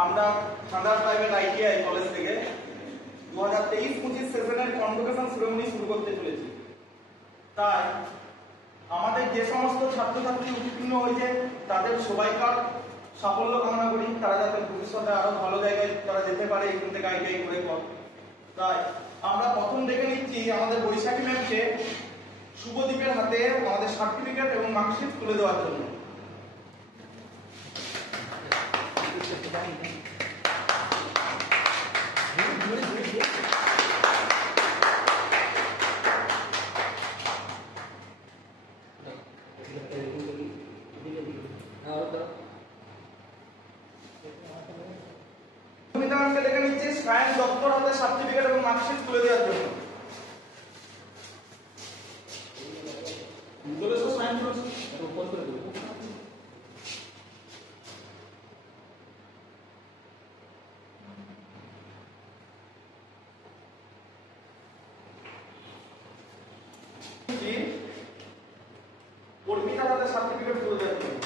আমরা সাঁতার private ITI college থেকে 2023-25 সেশনের কনভোকেশন সেরেমনি শুরু করতে চলেছি। তাই আমাদের যে সমস্ত ছাত্রছাত্রী উত্তীর্ণ হয়েছে তাদের সবাইকার সাফল্য কামনা করি, তারা যাতে ভবিষ্যতে আরো ভালো জায়গায় তারা যেতে পারে এখান থেকে আইটিআই করে পর। তাই আমরা প্রথম ডেকে নিচ্ছি আমাদের বৈশাখী ম্যামকে শুভদীপের হাতে আমাদের সার্টিফিকেট এবং মার্কশিট তুলে দেওয়ার জন্য। ডেকে নিচ্ছি সায়েন্স দপ্তর হাতে সার্টিফিকেট এবং মার্কশিট তুলে দেওয়ার জন্য। কর্মীদের হাতে সার্টিফিকেট তুলে দেওয়ার জন্য।